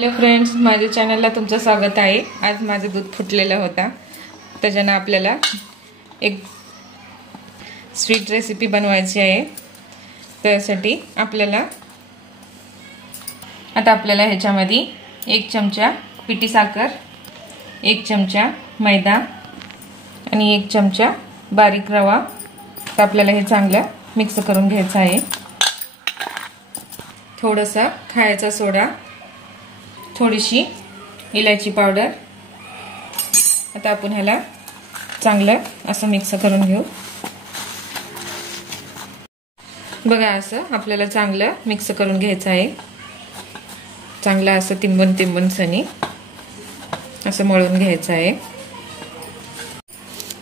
Hello friends, माझ्या चॅनलला तुमचं स्वागत आहे। आज माझं दूध फुटलेलं होता, त्याच्यानं आपल्याला एक स्वीट रेसिपी बनवायची आहे। त्यासाठी आपल्याला ह्याच्यामध्ये 1 चमचा पिठी साखर, 1 चमचा मैदा आणि 1 चमचा बारीक रवा तर आपल्याला हे चांगलं मिक्स करून घ्यायचं आहे। थोडासा खायचा सोडा, थोडीशी इलायची पावडर। आता आपण ह्याला चांगलं असं मिक्स करून घेऊ। बघा, असं आपल्याला चांगलं मिक्स करून घ्यायचं आहे। चांगलं असं तिंबून सनी असं मळून घ्यायचं आहे।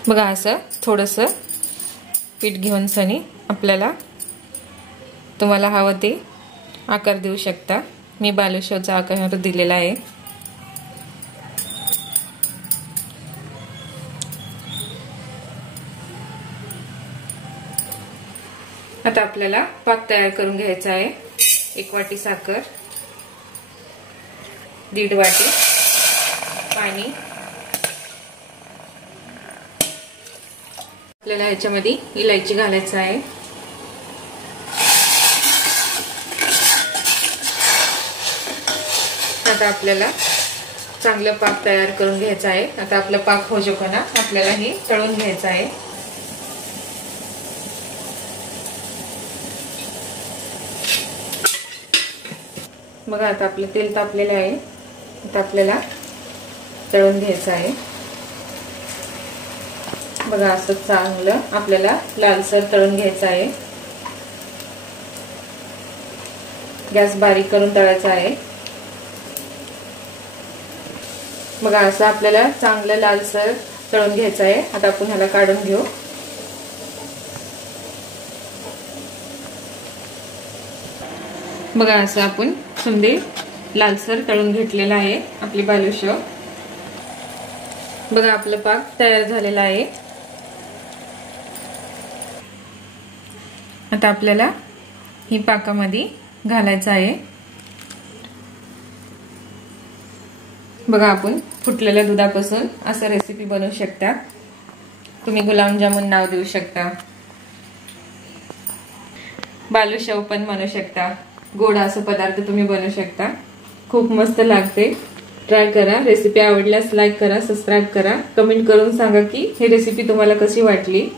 बघा, असं थोडंसं पीठ घेऊन सनी आपल्याला तुम्हाला हवं ते आकार देऊ शकता। मी बालुशावचा आकार दिलेला आहे। आता आपल्याला पाक तयार करून घ्यायचा आहे। 1 वाटी साखर, 1.5 वाटी पाणी। आपल्याला ह्याच्यामध्ये इलायची घालायचं आहे। आता आपल्याला चांगलं पाक तयार करून घ्यायचा आहे। आता आपलं पाक हो चुका ना, आपल्याला हे तळून घ्यायचं आहे। बघा, आता आपलं तेल तापलेलं आहे। आता आपल्याला तळून घ्यायचं आहे। बघा, असं चांगलं आपल्याला लालसर तळून घ्यायचं आहे। गॅस बारीक करून तळायचा आहे। बघा, असं आपल्याला चांगलं लालसर तळून घ्यायचं आहे। आता आपण ह्याला काढून घेऊ। बघा, असं आपण समदे लालसर तळून घेतलेला आहे आपली बालुशाव। बघा, आपलं पाक तयार झालेला आहे। आता आपल्याला ही पाकामध्ये घालायचं आहे। बघा, आपण फुटलेल्या दुधापासून असं रेसिपी बनवू शकता। तुम्ही गुलाबजामुन नाव देऊ शकता, बालुशाव पण बनवू शकता, गोड असं पदार्थ तुम्ही बनवू शकता। खूप मस्त लागते, ट्राय करा। रेसिपी आवडल्यास लाईक करा, सबस्क्राइब करा, कमेंट करून सांगा की ही रेसिपी तुम्हाला कशी वाटली।